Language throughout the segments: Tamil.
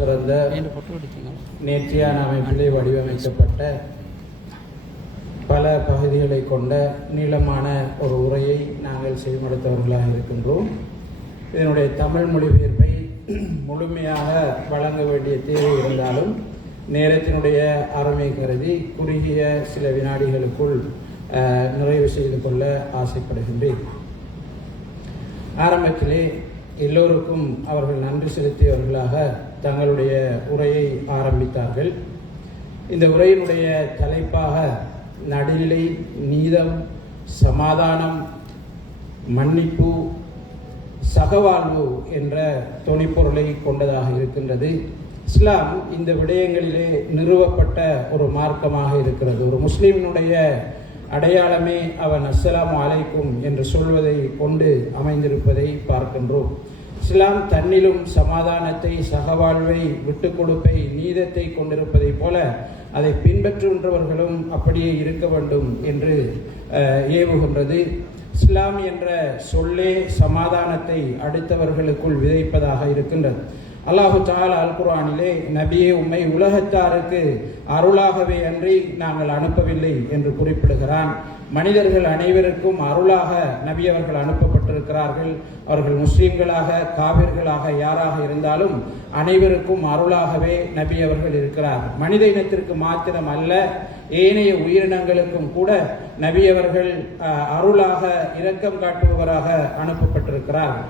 சிறந்த நேர்த்தியான அமைப்பிலே வடிவமைக்கப்பட்ட பல பகுதிகளை கொண்ட நீளமான ஒரு உரையை நாங்கள் செய்மடுத்தவர்களாக இருக்கின்றோம். இதனுடைய தமிழ் மொழிபெயர்ப்பை முழுமையாக வழங்க வேண்டிய தேவை இருந்தாலும் நேரத்தினுடைய அருமை கருதி குறுகிய சில வினாடிகளுக்குள் நிறைவு செய்து கொள்ள ஆசைப்படுகின்றேன். ஆரம்பத்திலே எல்லோருக்கும் அவர்கள் நன்றி செலுத்தியவர்களாக தங்களுடைய உரையை ஆரம்பித்தார்கள். இந்த உரையினுடைய தலைப்பாக நடுநிலை, நீதம், சமாதானம், மன்னிப்பு, சகவாழ்வு என்ற தொனிப்பொருளை கொண்டதாக இருக்கின்றது. இஸ்லாம் இந்த விடயங்களிலே நிறுவப்பட்ட ஒரு மார்க்கமாக இருக்கிறது. ஒரு முஸ்லிமினுடைய அடையாளமே அவன் அஸ்ஸலாமு அலைக்கும் என்று சொல்வதை கொண்டு அமைந்திருப்பதை பார்க்கின்றோம். இஸ்லாம் தன்னிலும் சமாதானத்தை, சகவாழ்வை, விட்டுக் கொடுப்பை, நீதத்தை கொண்டிருப்பதை போல அதை பின்பற்றுகின்றவர்களும் அப்படியே இருக்க வேண்டும் என்று ஏவுகின்றது. இஸ்லாம் என்ற சொல்லே சமாதானத்தை அடுத்தவர்களுக்குள் விதைப்பதாக இருக்கின்றது. அல்லாஹு தஆலா அல் குர்ஆனிலே, நபியே, உம்மை உலகத்தாருக்கு அருளாகவே அன்றி நாங்கள் அனுப்பவில்லை என்று குறிப்பிடுகிறான். மனிதர்கள் அனைவருக்கும் அருளாக நபி அவர்கள் அனுப்பப்பட்டிருக்கிறார்கள். அவர்கள் முஸ்லிம்களாக, காவிர்களாக, யாராக இருந்தாலும் அனைவருக்கும் அருளாகவே நபி அவர்கள் இருக்கிறார். மனித இனத்திற்கு மாத்திரம் அல்ல, ஏனைய உயிரினங்களுக்கும் கூட நபி அவர்கள் அருளாக, இரக்கம் காட்டுபவராக அனுப்பப்பட்டிருக்கிறார்.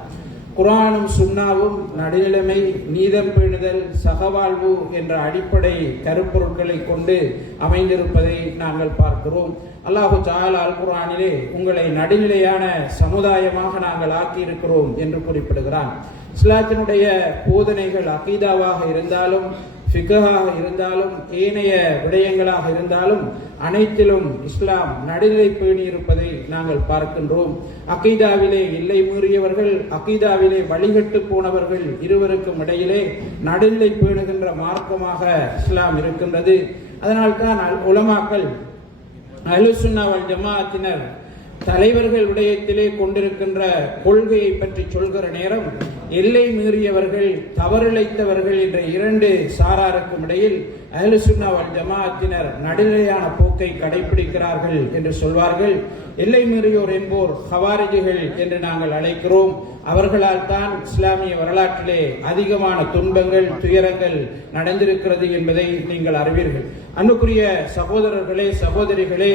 குர்ஆனும் சுன்னாவும் நடுநிலைமை, நீதம் பேணுதல், சகவாழ்வு என்ற அடிப்படை கருப்பொருட்களை கொண்டு அமைந்திருப்பதை நாங்கள் பார்க்கிறோம். அல்லாஹு தஆலா அல் குர்ஆனிலே உங்களை நடுநிலையான சமுதாயமாக நாங்கள் ஆக்கியிருக்கிறோம் என்று குறிப்பிடுகிறான். இஸ்லாத்தினுடைய போதனைகள் அகீதாவாக இருந்தாலும், ஃபிக்ஹாக இருந்தாலும், ஏனைய விடயங்களாக இருந்தாலும் அனைத்திலும் இஸ்லாம் நடுநிலை பேணி இருப்பதை நாங்கள் பார்க்கின்றோம். அகீதாவிலே எல்லை மீறியவர்கள், அகீதாவிலே வழிகட்டு போனவர்கள் இருவருக்கும் இடையிலே நடுநிலை பேணுகின்ற மார்க்கமாக இஸ்லாம் இருக்கின்றது. அதனால்தான் உலமாக்கள், அஹ்லுஸ் சுன்னா வல் ஜமாஅத்தினர் தலைவர்கள் விடயத்திலே கொண்டிருக்கின்ற கொள்கையை பற்றி சொல்கிற நேரம், எல்லை மீறியவர்கள், தவறிழைத்தவர்கள் என்ற இரண்டு சாராருக்கும் இடையில் அஹ்லுஸ் சுன்னா வல் ஜமாஅத்தினர் நடுநிலையான போக்கை கடைபிடிக்கிறார்கள் என்று சொல்வார்கள். எல்லை மீறியோர் என்போர் ஹவாரிஜிகள் என்று நாங்கள் அழைக்கிறோம். அவர்களால் தான் இஸ்லாமிய வரலாற்றிலே அதிகமான துன்பங்கள், துயரங்கள் நடந்திருக்கிறது என்பதை நீங்கள் அறிவீர்கள். அன்புக்குரிய சகோதரர்களே, சகோதரிகளே,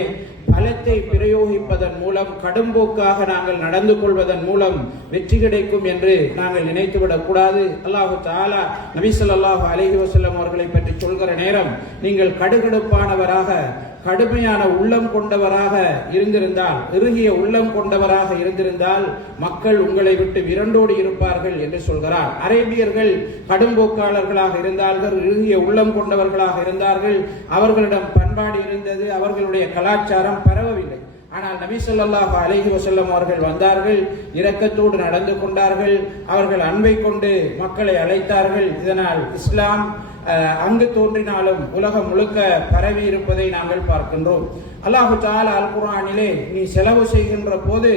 பலத்தை பிரயோகிப்பதன் மூலம், கடும்போக்காக நாங்கள் நடந்து கொள்வதன் மூலம் வெற்றி கிடைக்கும் என்று நாங்கள் நினைத்துவிடக் கூடாது. அல்லாஹு தஆலா நபி ஸல்லல்லாஹு அலைஹி வஸல்லம் அவர்களை பற்றி சொல்கிற நேரம், நீங்கள் கடுகடுப்பானவராக, கடுமையான உள்ளம் கொண்டவராக இருந்திருந்தால், இறுகிய உள்ளம் கொண்டவராக இருந்திருந்தால் மக்கள் உங்களை விட்டு விரண்டோடி இருப்பார்கள் என்று சொல்கிறார். அரேபியர்கள் கடும்போக்காளர்களாக இருந்தார்கள், இறுகிய உள்ளம் கொண்டவர்களாக இருந்தார்கள். அவர்களிடம் பண்பாடு இருந்தது, அவர்களுடைய கலாச்சாரம் பரவவில்லை. ஆனால் நபி ஸல்லல்லாஹு அலைஹி வஸல்லம் அவர்கள் வந்தார்கள், இரக்கத்தோடு நடந்து கொண்டார்கள், அவர்கள் அன்பை கொண்டு மக்களை அழைத்தார்கள். இதனால் இஸ்லாம் அங்கு தோன்றினாலும் உலகம் முழுக்க பரவி இருப்பதை நாங்கள் பார்க்கின்றோம். அல்லாஹு தஆலா அல் குர்ஆனிலே, நீ செலவு செய்கின்ற போது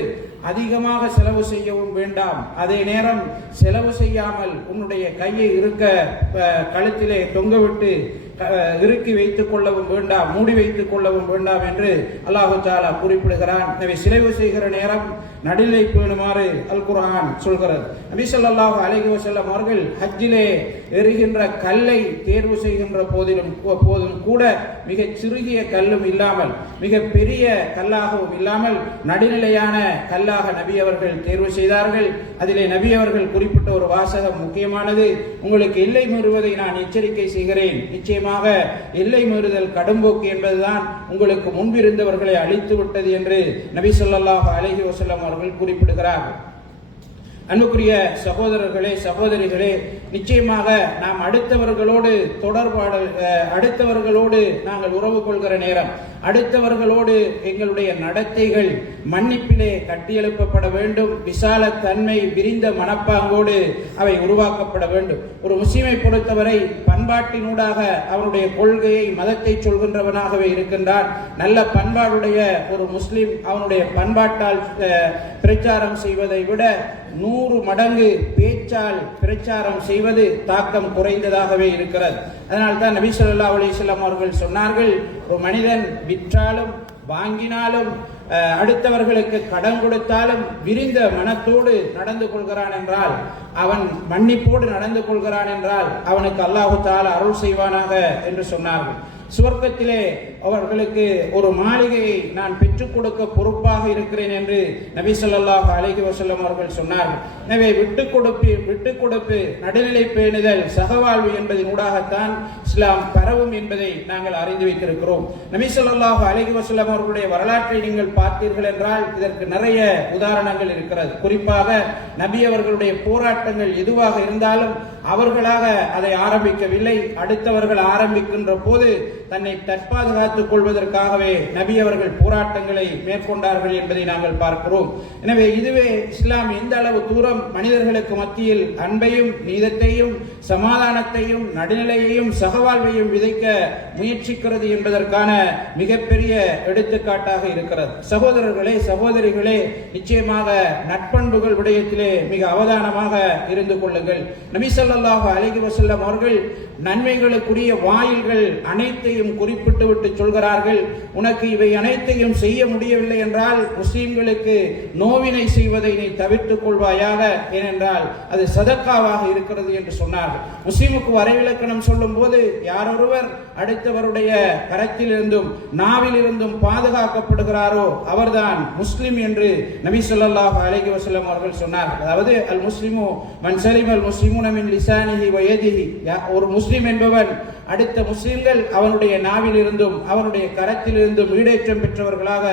அதிகமாக செலவு செய்யவும் வேண்டாம், அதே நேரம் செலவு செய்யாமல் உன்னுடைய கையை கழுத்திலே தொங்கவிட்டு இறுக்கி வைத்துக் கொள்ளவும் வேண்டாம், மூடி வைத்துக் கொள்ளவும் வேண்டாம் என்று அல்லாஹு தஆலா குறிப்பிடுகிறான். எனவே செலவு செய்கிற நேரம் நடுநிலை பேணுமாறு அல் குர்ஆன் சொல்கிறது. நபி ஸல்லல்லாஹு அலைஹி வஸல்லம் அவர்கள் ஹஜ்ஜிலே எறிகின்ற கல்லை தேர்வு செய்கின்ற போதும் கூட மிகச் சிறுகிய கல்லும் இல்லாமல், மிக பெரிய கல்லாகவும் இல்லாமல் நடுநிலையான கல்லாக நபி அவர்கள் தேர்வு செய்தார்கள். அதிலே நபி அவர்கள் குறிப்பிட்ட ஒரு வாசகம் முக்கியமானது. உங்களுக்கு எல்லை மீறுவதை நான் எச்சரிக்கை செய்கிறேன். நிச்சயமாக எல்லை மீறுதல், கடும்போக்கு என்பதுதான் உங்களுக்கு முன்பிருந்தவர்களை அழித்து விட்டது என்று நபி ஸல்லல்லாஹு அலைஹி வஸல்லம் அவர்கள் குறிப்பிடுகிறார்கள். அன்புக்குரிய சகோதரர்களே, சகோதரிகளே, நிச்சயமாக நாம் அடுத்தவர்களோடு அடுத்தவர்களோடு நாங்கள் உறவு கொள்கிற நேரம், அடுத்தவர்களோடு எங்களுடைய நடத்தைகள் மன்னிப்பிலே கட்டியெழுப்பப்பட வேண்டும். விசால தன்மை, விரிந்த மனப்பாங்கோடு அவை உருவாக்கப்பட வேண்டும். ஒரு முஸ்லிமை பொறுத்தவரை பண்பாட்டினூடாக அவனுடைய கொள்கையை, மதத்தை சொல்கின்றவனாகவே இருக்கின்றான். நல்ல பண்பாடுடைய ஒரு முஸ்லிம் அவனுடைய பண்பாட்டால் பிரச்சாரம் செய்வதை விட 100 மடங்கு பேச்சால் பேச்சால் பிரச்சாரம் செய்வது தாக்கம் குறைந்ததாகவே இருக்கிறது. அதனால் தான் நபி ஸல்லல்லாஹு அலைஹி வஸல்லம் அவர்கள் சொன்னார்கள், ஒரு மனிதன் விற்றாலும் வாங்கினாலும் அடுத்தவர்களுக்கு கடன் கொடுத்தாலும் விரிந்த மனத்தோடு நடந்து கொள்கிறான் என்றால், அவன் மன்னிப்போடு நடந்து கொள்கிறான் என்றால் அவனுக்கு அல்லாஹு தஆலா அருள் செய்வானாக என்று சொன்னார்கள். சுவர்க்கத்திலே அவர்களுக்கு ஒரு மாளிகையை நான் பெற்றுக் கொடுக்க பொறுப்பாக இருக்கிறேன் என்று நபி ஸல்லல்லாஹு அலைஹி வஸல்லம் அவர்கள் சொன்னார்கள். எனவே விட்டுக் கொடுப்பு நடுநிலை பேணுதல் சகவாழ்வு என்பதின் ஊடாகத்தான் இஸ்லாம் பரவும் என்பதை நாங்கள் அறிந்து வைத்திருக்கிறோம். நபி ஸல்லல்லாஹு அலைஹி வஸல்லம் அவர்களுடைய வரலாற்றை நீங்கள் பார்த்தீர்கள் என்றால் இதற்கு நிறைய உதாரணங்கள் இருக்கிறது. குறிப்பாக நபி அவர்களுடைய போராட்டங்கள் எதுவாக இருந்தாலும் அவர்களாக அதை ஆரம்பிக்கவில்லை. அடுத்தவர்கள் ஆரம்பிக்கின்ற போது தன்னை தற்பாதுகாத்துக் கொள்வதற்காகவே நபி அவர்கள் போராட்டங்களை மேற்கொண்டார்கள் என்பதை நாங்கள் பார்க்கிறோம். எனவே இதுவே இஸ்லாம் எந்த அளவு தூரம் மனிதர்களுக்கு மத்தியில் அன்பையும் நீதத்தையும் சமாதானத்தையும் நடுநிலையையும் சகவாழ்வையும் விதைக்க முயற்சிக்கிறது என்பதற்கான மிகப்பெரிய எடுத்துக்காட்டாக இருக்கிறது. சகோதரர்களே, சகோதரிகளே, நிச்சயமாக நட்பண்புகள் விடயத்திலே மிக அவதானமாக இருந்து கொள்ளுங்கள். நபி ஸல்லல்லாஹு அலைஹி வஸல்லம் அவர்கள் நன்மைகளுக்குரிய வாயில்கள் அனைத்தையும் குறிப்பிட்டு விட்டு சொல்கிறார்கள், உனக்கு இவை அனைத்தையும் செய்ய முடியவில்லை என்றால் முஸ்லிம்களுக்கு நோவினை செய்வதை நீ தவிர்த்துக் கொள்வாயாக, ஏனென்றால் அது சதக்காவாக இருக்கிறது என்று சொன்னார்கள். முஸ்லிமுக்கு வரைவிலக்கணம் சொல்லும் போது யாரொருவர் அடுத்தவருடைய கரத்திலிருந்தும் நாவிலிருந்தும் பாதுகாக்கப்படுகிறாரோ அவர்தான் முஸ்லிம் என்று நபி ஸல்லல்லாஹு அலைஹி வஸல்லம் அவர்கள் சொன்னார்கள். அதாவது அல் முஸ்லிமு மன் ஸலிமல் முஸ்லிமூன மின் லிசானிஹி வ யதிஹி, ஒரு முஸ்லிம் என்பவன் அடுத்த முஸ்லிம்கள் அவனுடைய நாவிலிருந்தும் அவனுடைய கரத்திலிருந்தும் ஈடேற்றம் பெற்றவர்களாக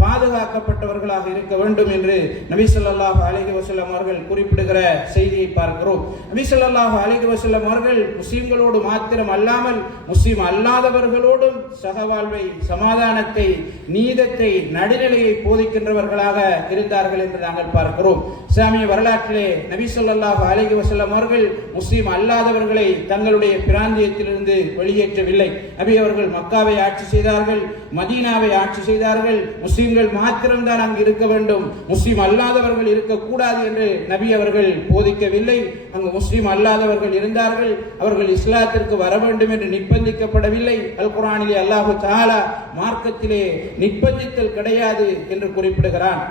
பாதுகாக்கப்பட்டவர்களாக இருக்க வேண்டும் என்று நபி ஸல்லல்லாஹு அலைஹி வஸல்லம் அவர்கள் குறிப்பிடுகிற செய்தியை பார்க்கிறோம். நபி ஸல்லல்லாஹு அலைஹி வஸல்லம் அவர்கள் முஸ்லிம்களோடு மாத்திரம் அல்லாமல் முஸ்லிம் அல்லாதவர்களோடும் சகவாழ்வை, சமாதானத்தை, நீதத்தை, நடுநிலையை போதிக்கின்றவர்களாக இருந்தார்கள் என்று நாங்கள் பார்க்கிறோம். இஸ்லாமிய வரலாற்றிலே நபி ஸல்லல்லாஹு அலைஹி வஸல்லம் அவர்கள் முஸ்லிம் அல்லாதவர்களை தங்களுடைய பிராந்தியத்திலிருந்து வெளியேற்றவில்லை. நபி அவர்கள் மக்காவை ஆட்சி செய்தார்கள், மதீனாவை ஆட்சி செய்தார்கள். முஸ்லிம்கள் மாத்திரம்தான் அங்கு இருக்க வேண்டும், முஸ்லிம் அல்லாதவர்கள் இருக்கக்கூடாது என்று நபி அவர்கள் போதிக்கவில்லை. அங்கு முஸ்லிம் அல்லாதவர்கள் இருந்தார்கள், அவர்கள் இஸ்லாத்திற்கு வர வேண்டும் என்று நிர்பந்திக்கப்படவில்லை. அல் குர்ஆனிலே அல்லாஹு தஆலா மார்க்கத்திலே நிர்பந்தித்தல் கிடையாது என்று குறிப்பிடுகிறான்.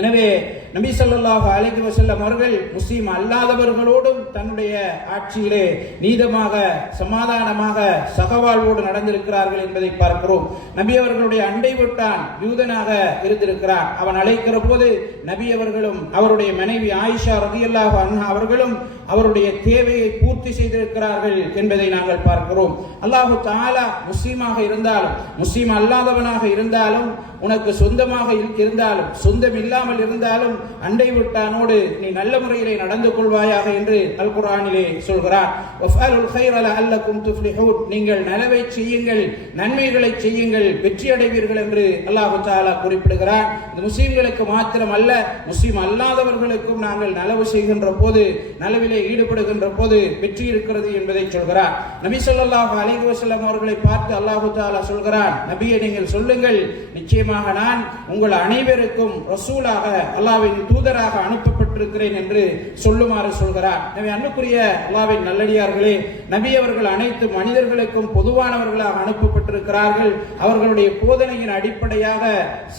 எனவே நபி ஸல்லல்லாஹு அலைஹி வஸல்லம் அவர்கள் முஸ்லிம் அல்லாதவர்களோடும் தன்னுடைய ஆட்சியிலே நீதமாக, சமாதானமாக, சகவாழ்வோடு நடந்திருக்கிறார்கள் என்பதை பார்க்கிறோம். நபி அவர்களுடைய அண்டை வீட்டான் யூதனாக இருந்திருக்கிறார். அவன் அழைக்கிற போது நபி அவர்களும் அவருடைய மனைவி ஆயிஷா ரலியல்லாஹு அன்ஹா அவர்களும் அவருடைய தேவையை பூர்த்தி செய்திருக்கிறார்கள் என்பதை நாங்கள் பார்க்கிறோம். அல்லாஹு தஆலா முஸ்லிமாக இருந்தாலும் முஸ்லிம் அல்லாதவனாக இருந்தாலும் உனக்கு சொந்தமாக இருந்தாலும் சொந்தம் இல்லாமல் இருந்தாலும் அண்டை விட்டானோடு நீ நல்ல முறையிலே நடந்து கொள்வாயாக என்று அல் குர்ஆனிலே சொல்கிறார். வஃஅலுல் கைர லஅல்லகும் துஃப்லிஹூன், நீங்கள் நலவை செய்யுங்கள், நன்மைகளை செய்யுங்கள், வெற்றி அடைவீர்கள் என்று அல்லாஹ் தஆலா குறிப்பிடுகிறார். இது முஸ்லிம்களுக்கு மாத்திரம் அல்ல, முஸ்லிம் அல்லாதவர்களுக்கும் நாங்கள் நலவு செய்கின்ற போது, நலவிலே ஈடுபடுகின்ற போது வெற்றி இருக்கிறது என்பதை சொல்கிறார். நபி ஸல்லல்லாஹு அலைஹி வஸல்லம் அவர்களை பார்த்து அல்லாஹ் தஆலா சொல்கிறார், நபியே நீங்கள் சொல்லுங்கள், நிச்சயமாக நான் உங்கள் அனைவருக்கும் ரசூலாக, அல்லாஹ்வின் தூதராக அனுப்பப்பட்டிருக்கிறேன் என்று சொல்லுமாறு சொல்கிறார். எனவே அன்புக்குரிய அல்லாஹ்வின் நல்லடியார்களே, நபி அவர்கள் அனைத்து மனிதர்களுக்கும் பொதுவானவர்களாக அனுப்பப்பட்டிருக்கிறார்கள். அவர்களுடைய போதனையின் அடிப்படையாக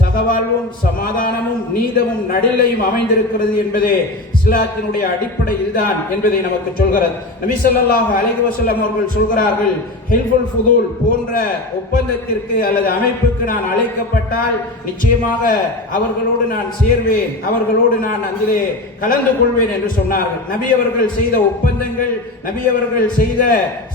சகவாழ்வும், சமாதானமும், நீதமும், நடுநிலையும் அமைந்திருக்கிறது என்பதே இஸ்லாத்தினுடைய அடிப்படை இதுதான் என்பதை நமக்கு சொல்கிறது. நபி ஸல்லல்லாஹு அலைஹி வஸல்லம் அவர்கள் சொல்கிறார்கள், ஹில்ஃபுல் ஃபுதூல் போன்ற ஒப்பந்தத்திற்கு அல்லது அமைப்புக்கு நான் அழைக்கப்பட்டால் நிச்சயமாக அவர்களோடு நான் சேர்வேன், அவர்களோடு நான் அதிலே கலந்து கொள்வேன் என்று சொன்னார்கள். நபி அவர்கள் செய்த ஒப்பந்தங்கள், நபி அவர்கள் செய்த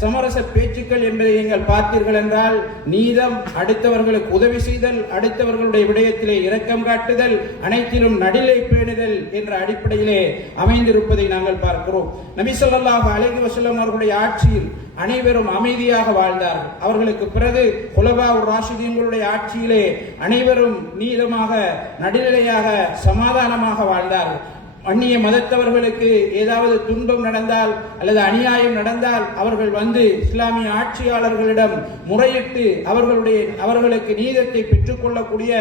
சமரச பேச்சுக்கள் என்பதை நீங்கள் பார்த்தீர்கள் என்றால் நீதம், அடுத்தவர்களுக்கு உதவி செய்தல், அடுத்தவர்களுடைய விடயத்திலே இரக்கம் காட்டுதல், அனைத்திலும் நடுநிலை பேணுதல் என்ற அடிப்படையிலே அமைந்திருப்பதை நாங்கள் பார்க்கிறோம். நபி ஸல்லல்லாஹு அலைஹி வஸல்லம் அவர்களுடைய ஆட்சியில் அனைவரும் அமைதியாக வாழ்ந்தார்கள். அவர்களுக்கு பிறகு குலஃபாஉர் ராஷிதீன்களுடைய ஆட்சியிலே அனைவரும் நீதமாக, நடுநிலையாக, சமாதானமாக வாழ்ந்தார்கள். அந்நிய மதத்தவர்களுக்கு ஏதாவது துன்பம் நடந்தால் அல்லது அநியாயம் நடந்தால் அவர்கள் வந்து இஸ்லாமிய ஆட்சியாளர்களிடம் முறையிட்டு அவர்களுக்கு நீதத்தை பெற்றுக்கொள்ளக்கூடிய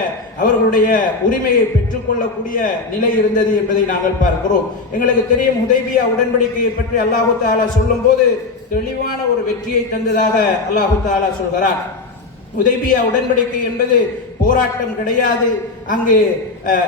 அவர்களுடைய உரிமையை பெற்றுக்கொள்ளக்கூடிய நிலை இருந்தது என்பதை நாங்கள் பார்க்கிறோம். எங்களுக்கு தெரியும், ஹுதைபியா உடன்படிக்கையை பற்றி அல்லாஹு தஆலா சொல்லும் போது தெளிவான ஒரு வெற்றியை தந்ததாக அல்லாஹு தஆலா சொல்கிறார். ஹுதைபியா உடன்படிக்கை என்பது போராட்டம் கிடையாது, அங்கு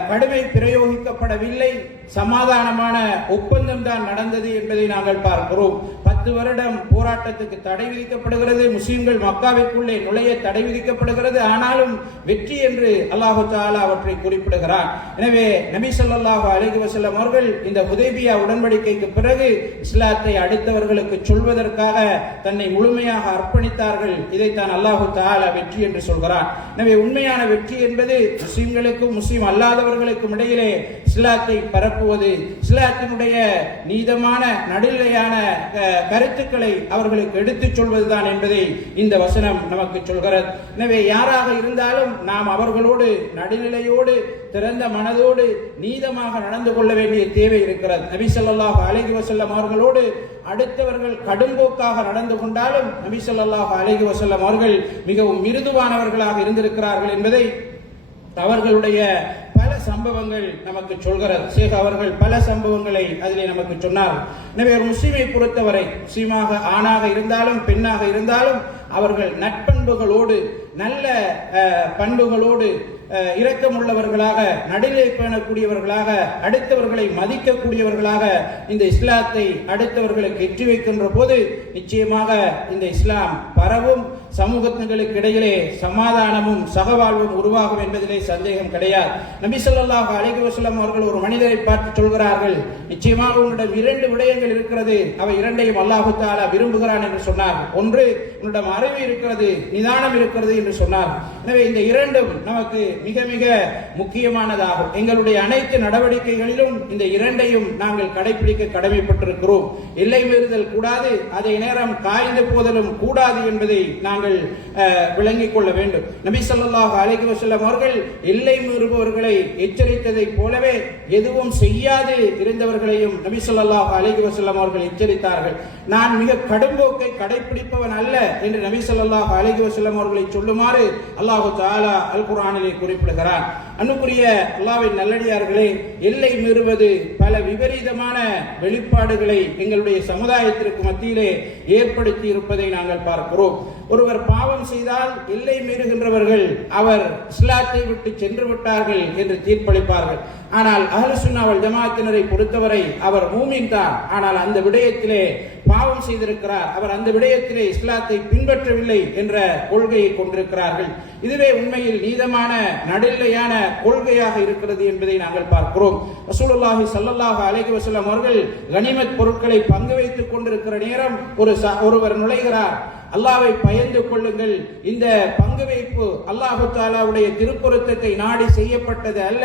கடுமை பிரயோகிக்கப்படவில்லை, சமாதானமான ஒப்பந்தம் தான் நடந்தது என்பதை நாங்கள் பார்க்கிறோம். 10 வருடம் போராட்டத்துக்கு தடை விதிக்கப்படுகிறது, முஸ்லிம்கள் மக்காவிற்குள்ளே நுழைய தடை விதிக்கப்படுகிறது. ஆனாலும் வெற்றி என்று அல்லாஹு தஆலா அவற்றை குறிப்பிடுகிறார். எனவே நபி ஸல்லல்லாஹு அலைஹி வஸல்லம் அவர்கள் இந்த ஹுதைபியா உடன்படிக்கைக்கு பிறகு இஸ்லாத்தை அடுத்தவர்களுக்கு சொல்வதற்காக தன்னை முழுமையாக அர்ப்பணித்தார்கள். இதைத்தான் அல்லாஹு தஆலா வெற்றி என்று சொல்கிறார். எனவே உண்மையான வெற்றி என்பது முஸ்லிம்களுக்கும் முஸ்லிம் அல்லாதவர்களுக்கும் இடையிலே இஸ்லாத்தை பரப்புவது, இஸ்லாத்தினுடைய நீதமான நடுநிலையான கருத்துக்களை அவர்களுக்கு எடுத்துச் சொல்வதுதான் என்பதை இந்த வசனம் நமக்கு சொல்கிறது. எனவே யாராக இருந்தாலும் நாம் அவர்களோடு நடுநிலையோடு திறந்த மனதோடு நீதமாக நடந்து கொள்ள வேண்டிய தேவை இருக்கிறது. நபி ஸல்லல்லாஹு அலைஹி வஸல்லம் அவர்களோடு அடுத்தவர்கள் கடும்போக்காக நடந்து கொண்டாலும் நபி ஸல்லல்லாஹு அலைஹி வஸல்லம் அவர்கள் மிகவும் மிருதுவானவர்களாக இருந்திருக்கிறார்கள் என்பதை அவர்களுடைய பல சம்பவங்கள் நமக்கு சொல்கிறது. ஷேக் அவர்கள் பல சம்பவங்களை அதிலே நமக்கு சொன்னார். எனவே ஒரு முஸ்லிமை பொறுத்தவரை முஸ்லிமாக ஆணாக இருந்தாலும் பெண்ணாக இருந்தாலும் அவர்கள் நட்பண்புகளோடு நல்ல பண்புகளோடு இரக்கமுள்ளவர்களாக நடுநிலை பேணக்கூடியவர்களாக அடுத்தவர்களை மதிக்கக்கூடியவர்களாக இந்த இஸ்லாத்தை அடுத்தவர்களுக்கு எற்றி வைக்கின்ற போது நிச்சயமாக இந்த இஸ்லாம் பரவும், சமூகங்களுக்கு இடையிலே சமாதானமும் சகவாழ்வும் உருவாகும் என்பதிலே சந்தேகம் கிடையாது. நபி ஸல்லல்லாஹு அலைஹி வஸல்லம் அவர்கள் ஒரு மனிதரை பார்த்து சொல்கிறார்கள், நிச்சயமாக உன்னிடம் 2 விடயங்கள் இருக்கிறது, அவை 2ஐயும் அல்லாஹு தஆலா விரும்புகிறான் என்று சொன்னார். ஒன்று, உன்னிடம் அறிவு இருக்கிறது, நிதானம் இருக்கிறது என்று சொன்னார். எனவே இந்த 2ம் நமக்கு மிக மிக முக்கியமானதாகும். எங்களுடைய அனைத்து நடவடிக்கைகளிலும் இந்த 2ஐயும் நாங்கள் கடைபிடிக்க கடமைப்பட்டிருக்கிறோம். எல்லை மீறுதல் கூடாது, அதே நேரம் காய்ந்து போதலும் கூடாது என்பதை நாங்கள் விளங்கிக் கொள்ள வேண்டும். நபி ஸல்லல்லாஹு அலைஹி வஸல்லம் அவர்கள் எல்லை மீறுபவர்களை எச்சரித்ததை போலவே எதுவும் செய்யாது இருந்தவர்களையும் நபி ஸல்லல்லாஹு அலைஹி வஸல்லம் அவர்கள் எச்சரித்தார்கள். நான் மிக கடும்போக்கை கடைபிடிப்பவன் அல்ல என்று நபி ஸல்லல்லாஹு அலைஹி வஸல்லம் அவர்களை சொல்லுமாறு அல்லாஹு தஆலா அல் குர்ஆனிலே குறிப்பிடுகிறார். அன்புக்குரிய அல்லாஹ்வின் நல்லடியார்களே, எல்லை மீறுவது பல விபரீதமான வெளிப்பாடுகளை எங்களுடைய சமுதாயத்திற்கு மத்தியிலே ஏற்படுத்தி இருப்பதை நாங்கள் பார்க்கிறோம். ஒருவர் பாவம் செய்தால் எல்லை மீறுகின்றவர்கள் அவர் இஸ்லாத்தை விட்டு சென்று விட்டார்கள் என்று தீர்ப்பளிப்பார்கள். ஆனால் அஹ்லு சுன்னா வல் ஜமாஅத்தினரை பொறுத்தவரை அவர் மூமின் தான், ஆனால் அந்த விடயத்திலே பாவம் செய்திருக்கிறார், அவர் அந்த விடயத்திலே இஸ்லாத்தை பின்பற்றவில்லை என்ற கொள்கையை கொண்டிருக்கிறார்கள். இதுவே உண்மையில் நீதமான நடுநிலையான கொள்கையாக இருக்கிறது என்பதை நாங்கள் பார்க்கிறோம். ரசூலுல்லாஹி ஸல்லல்லாஹு அலைஹி வஸல்லம் அவர்கள் கனிமத் பொருட்களை பங்கு வைத்துக் கொண்டிருக்கிற நேரம் ஒருவர் நுழைகிறார். அல்லாஹ்வை பயந்து கொள்ளுங்கள், இந்த பங்கு வைப்பு அல்லாஹு தஆலாவுடைய திருப்பொருத்தத்தை நாடி செய்யப்பட்டது அல்ல,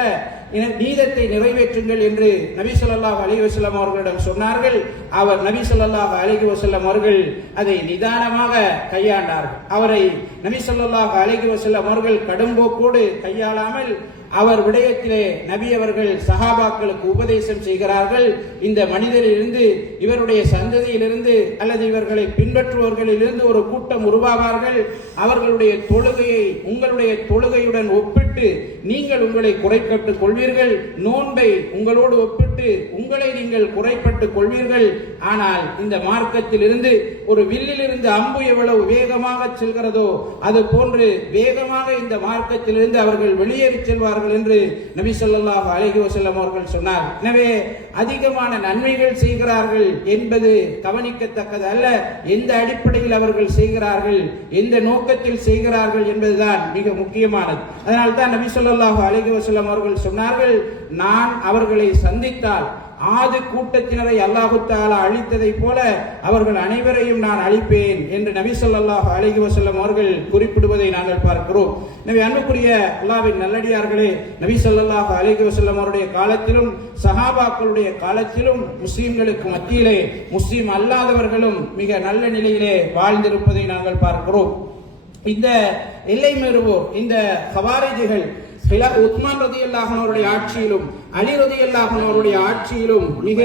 நீதத்தை நிறைவேற்றுங்கள் என்று நபி ஸல்லல்லாஹு அலைஹி வஸல்லம் அவர்களிடம் சொன்னார்கள். அவர் நபி ஸல்லல்லாஹு அலைஹி வஸல்லம் அவர்கள் அதை நிதானமாக கையாண்டார்கள். அவரை நபி ஸல்லல்லாஹு அலைஹி வஸல்லம் அவர்கள் கடும்போக்கோடு கையாளாமல் அவர் விடயத்திலே நபி அவர்கள் சஹாபாக்களுக்கு உபதேசம் செய்கிறார்கள். இந்த மனிதரிலிருந்து, இவருடைய சந்ததியிலிருந்து அல்லது இவர்களை பின்பற்றுபவர்களிலிருந்து ஒரு கூட்டம் உருவாவார்கள். அவர்களுடைய தொழுகையை உங்களுடைய தொழுகையுடன் ஒப்பிட்டு நீங்கள் உங்களை குறைப்பட்டுக் கொள்வீர்கள், நோன்பை உங்களோடு ஒப்பிட்டு உங்களை நீங்கள் குறைப்பட்டுக் கொள்வீர்கள். ஆனால் இந்த மார்க்கத்தில் இருந்து ஒரு வில்லிலிருந்து அம்பு எவ்வளவு வேகமாக செல்கிறதோ அது போன்று வேகமாக இந்த மார்க்கத்தில் இருந்து அவர்கள் வெளியேறி செல்வார்கள் என்று நபி ஸல்லல்லாஹு அலைஹி வஸல்லம் அவர்கள் சொன்னார். எனவே அதிகமான நன்மைகள் செய்கிறார்கள் என்பது கவனிக்கத்தக்கது அல்ல, எந்த அடிப்படையில் அவர்கள் செய்கிறார்கள், எந்த நோக்கத்தில் செய்கிறார்கள் என்பதுதான் மிக முக்கியமானது. அதனால் தான் நபி ஸல்லல்லாஹு அலைஹி வஸல்லம் அவர்கள் சொன்னார்கள், நான் அவர்களை சந்தித்தால் ஆது கூட்டத்தினரை அல்லாஹு தஆலா அழித்ததை போல அவர்கள் அனைவரையும் நான் அழிப்பேன் என்று நபி ஸல்லல்லாஹு அலைஹி வஸல்லம் அவர்கள் குறிப்பிடுவதை நாங்கள் பார்க்கிறோம். எனவே அன்புக்குரிய அல்லாஹ்வின் நல்லடியார்களே, நபி ஸல்லல்லாஹு அலைஹி வஸல்லம் அவருடைய காலத்திலும் சஹாபாக்களுடைய காலத்திலும் முஸ்லிம்களுக்கு மத்தியிலே முஸ்லிம் அல்லாதவர்களும் மிக நல்ல நிலையிலே வாழ்ந்திருப்பதை நாங்கள் பார்க்கிறோம். இந்த எல்லை மீறுவோர், இந்த ஹவாரிஜிகள் உஸ்மான் ரலியல்லாஹு அன்ஹு அவருடைய ஆட்சியிலும் அலி ரலியல்லாஹு அன்ஹு அவருடைய ஆட்சியிலும் மிக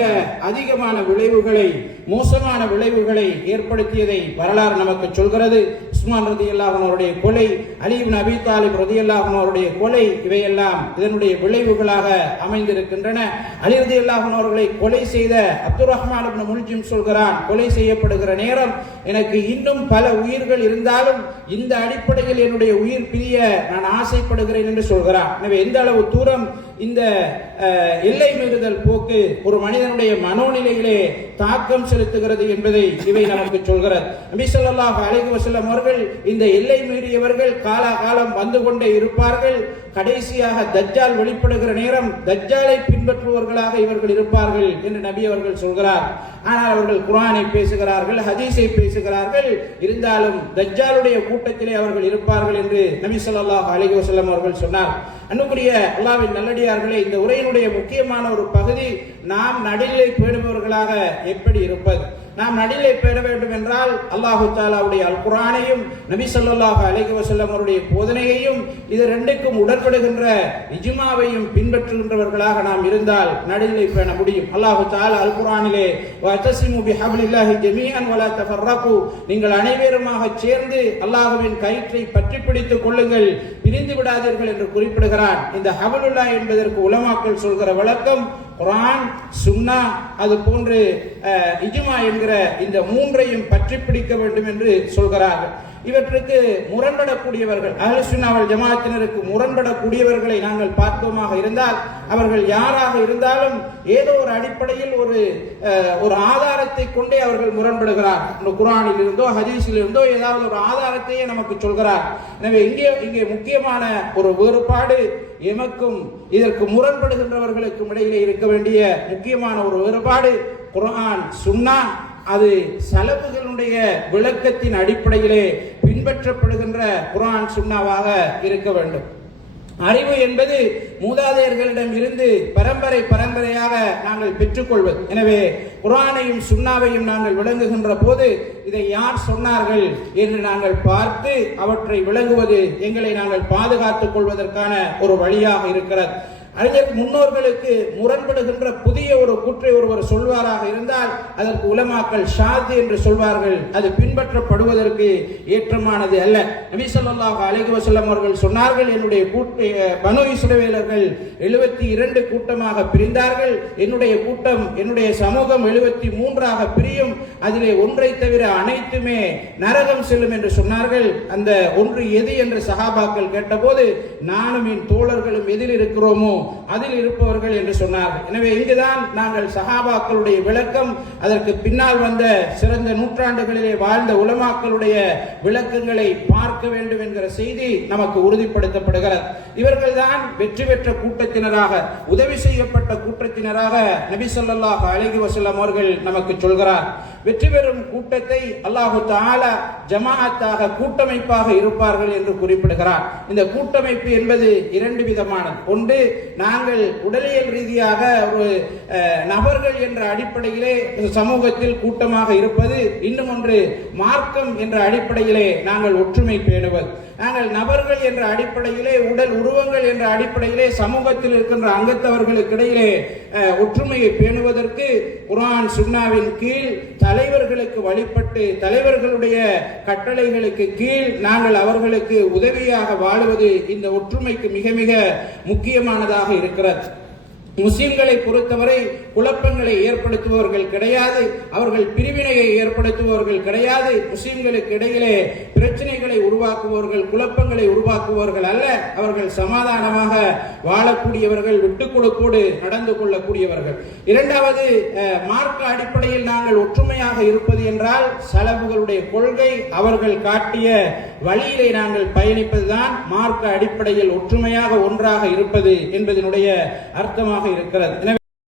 அதிகமான விளைவுகளை, மோசமான விளைவுகளை ஏற்படுத்தியதை வரலாறு நமக்கு சொல்கிறது. உஸ்மான் ரலியல்லாஹு அன்ஹு அவருடைய கொலை, அலி இப்னு அபீ தாலிப் ரலியல்லாஹு அன்ஹு அவருடைய கொலை, இவையெல்லாம் இதனுடைய விளைவுகளாக அமைந்திருக்கின்றன. அலி ரலியல்லாஹு அன்ஹு அவர்களை கொலை செய்த அப்துர் ரஹ்மான் இப்னு முல்ஜிம் சொல்கிறான், கொலை செய்யப்படுகிற நேரம் எனக்கு இன்னும் பல உயிர்கள் இருந்தாலும் இந்த அடிப்படையில் என்னுடைய உயிர் பிரிய நான் ஆசைப்படுகிறேன் என்று சொல்கிறான். எனவே எந்த அளவு தூரம் இந்த எல்லை மீறுதல் போக்கு ஒரு மனிதனுடைய மனோநிலையிலே தாக்கம் செலுத்துகிறது என்பதை இவை நமக்கு சொல்கிறது. நபி ஸல்லல்லாஹு அலைஹி வஸல்லம் அவர்கள் இந்த எல்லை மீறியவர்கள் காலாகாலம் வந்து கொண்டே இருப்பார்கள். கடைசியாக தஜ்ஜால் வெளிப்படுகிற நேரம் தஜ்ஜாலை பின்பற்றுபவர்களாக இவர்கள் இருப்பார்கள் என்று நபி அவர்கள் சொல்கிறார். ஆனால் அவர்கள் குர்ஆனை பேசுகிறார்கள், ஹதீஸை பேசுகிறார்கள், இருந்தாலும் தஜ்ஜாலுடைய கூட்டத்திலே அவர்கள் இருப்பார்கள் என்று நபி ஸல்லல்லாஹு அலைஹி வஸல்லம் அவர்கள் சொன்னார். அன்புக்குரிய அல்லாஹ்வின் நல்லடியார்களே, இந்த உரையினுடைய முக்கியமான ஒரு பகுதி நாம் நடுநிலை பேணுபவர்களாக எப்படி இருப்பது. நாம் நடுநிலை பேண வேண்டும் என்றால் அல்லாஹு தஆலாவுடைய அல் குர்ஆனையும் நபி ஸல்லல்லாஹு அலைஹி வஸல்லம் அவருடைய போதனையையும் இது ரெண்டுக்கும் உடன்படுகின்ற இஜ்மாவையும் பின்பற்றுகின்றவர்களாக நாம் இருந்தால் நடுநிலை பேண முடியும். அல்லாஹு தஆலா அல் குர்ஆனிலே வஅதஸிமு பிஹப்லில்லாஹி ஜமீஅன் வலா தஃபர்ரகு, நீங்கள் அனைவருமாக சேர்ந்து அல்லாஹ்வின் கயிற்றை பற்றி பிடித்துக் கொள்ளுங்கள், பிரிந்து விடாதீர்கள் என்று குறிப்பிடுகிறார். இந்த ஹப்லுல்லாஹ் என்பதற்கு உலமாக்கள் சொல்கிற விளக்கம் குர்ஆன், சுன்னா, அது போன்று இஜ்மா என்கிற இந்த மூன்றையும் பற்றி பிடிக்க வேண்டும் என்று சொல்கிறார்கள். இவற்றுக்கு முரண்படக்கூடியவர்கள், அஹ்லுஸ் சுன்னா வல் ஜமாஅத்தினருக்கு முரண்படக்கூடியவர்களை நாங்கள் பார்த்தோமாக இருந்தால் அவர்கள் யாராக இருந்தாலும் ஏதோ ஒரு அடிப்படையில் ஒரு ஆதாரத்தை கொண்டே அவர்கள் முரண்படுகிறார். குர்ஆனில் இருந்தோ ஹதீஸில் இருந்தோ ஏதாவது ஒரு ஆதாரத்தையே நமக்கு சொல்கிறார். எனவே இங்கே முக்கியமான ஒரு வேறுபாடு எமக்கும் இதற்கு முரண்படுகின்றவர்களுக்கும் இடையிலே இருக்க வேண்டிய முக்கியமான ஒரு வேறுபாடு குர்ஆன், சுன்னா அது சலஃபுகளுடைய விளக்கத்தின் அடிப்படையிலே பின்பற்றப்படுகின்ற குர்ஆன் சுன்னாவாக இருக்க வேண்டும். அறிவு என்பது மூதாதையர்களிடம் இருந்து பரம்பரையாக நாங்கள் பெற்றுக்கொள்வது. எனவே குர்ஆனையும் சுன்னாவையும் நாங்கள் விளங்குகின்ற போது இதை யார் சொன்னார்கள் என்று நாங்கள் பார்த்து அவற்றை விளங்குவது எங்களை நாங்கள் பாதுகாத்துக் கொள்வதற்கான ஒரு வழியாக இருக்கிறது. அறிஞர் முன்னோர்களுக்கு முரண்படுகின்ற புதிய ஒரு கூற்றை ஒருவர் சொல்வாராக இருந்தால் அதற்கு உலமாக்கள் ஷாத் என்று சொல்வார்கள். அது பின்பற்றப்படுவதற்கு ஏற்றமானது அல்ல. நபி ஸல்லல்லாஹு அலைஹி வஸல்லம் அவர்கள் சொன்னார்கள், என்னுடைய பனு இஸ்ரவேலர்கள் 72 கூட்டமாக பிரிந்தார்கள், என்னுடைய கூட்டம், என்னுடைய சமூகம் 73ஆக பிரியும், அதிலே ஒன்றை தவிர அனைத்துமே நரகம் செல்லும் என்று சொன்னார்கள். அந்த ஒன்று எது என்று சஹாபாக்கள் கேட்டபோது நானும் என் தோழர்களும் எதில் இருக்கிறோமோ அதில் இருப்பவர்கள் என்று சொன்னார்கள். எனவே இங்குதான் நாங்கள் சஹாபாக்களுடைய விளக்கம், அதற்கு பின்னால் வந்த சிறந்த நூற்றாண்டுகளிலே வாழ்ந்த உலமாக்களுடைய விளக்கங்களை பார்க்க வேண்டும் என்கிற செய்தி நமக்கு உறுதிப்படுத்தப்படுகிறது. இவர்கள் தான் வெற்றி பெற்ற கூட்டத்தினராக, உதவி செய்யப்பட்ட கூட்டத்தினராக நபி ஸல்லல்லாஹு அலைஹி வஸல்லம் அவர்கள் நமக்கு சொல்கிறார். வெற்றி பெறும் கூட்டத்தை அல்லாஹு தஆலா ஜமாஅத்தாக, கூட்டமைப்பாக இருப்பார்கள் என்று குறிப்பிடுகிறார். இந்த கூட்டமைப்பு என்பது இரண்டு விதமானது. ஒன்று, நாங்கள் உடலியல் ரீதியாக ஒரு நபர்கள் என்ற அடிப்படையிலே சமூகத்தில் கூட்டமாக இருப்பது. இன்னும் ஒன்று, மார்க்கம் என்ற அடிப்படையிலே நாங்கள் ஒற்றுமை பேணுவது. நாங்கள் நபர்கள் என்ற அடிப்படையிலே, உடல் உருவங்கள் என்ற அடிப்படையிலே சமூகத்தில் இருக்கின்ற அங்கத்தவர்களுக்கு இடையிலே ஒற்றுமையை பேணுவதற்கு குர்ஆன் சுன்னாவின் கீழ் தலைவர்களுக்கு வழிபட்டு, தலைவர்களுடைய கட்டளைகளுக்கு கீழ் நாங்கள் அவர்களுக்கு உதவியாக வாழுவது இந்த ஒற்றுமைக்கு மிக மிக முக்கியமானதாக இருக்கிறது. முஸ்லிம்களை பொறுத்தவரை குழப்பங்களை ஏற்படுத்துபவர்கள் கிடையாது, அவர்கள் பிரிவினையை ஏற்படுத்துபவர்கள் கிடையாது. முஸ்லிம்களுக்கு இடையிலே பிரச்சனைகளை உருவாக்குபவர்கள், குழப்பங்களை உருவாக்குபவர்கள் அல்ல. அவர்கள் சமாதானமாக வாழக்கூடியவர்கள், விட்டுக் கொடுப்போடு நடந்து கொள்ளக்கூடியவர்கள். இரண்டாவது, மார்க்க அடிப்படையில் நாங்கள் ஒற்றுமையாக இருப்பது என்றால் சலஃபுகளுடைய கொள்கை, அவர்கள் காட்டிய வழியிலே நாங்கள் பயணிப்பதுதான் மார்க்க அடிப்படையில் ஒற்றுமையாக ஒன்றாக இருப்பது என்பதனுடைய அர்த்தமாக இருக்கிறது.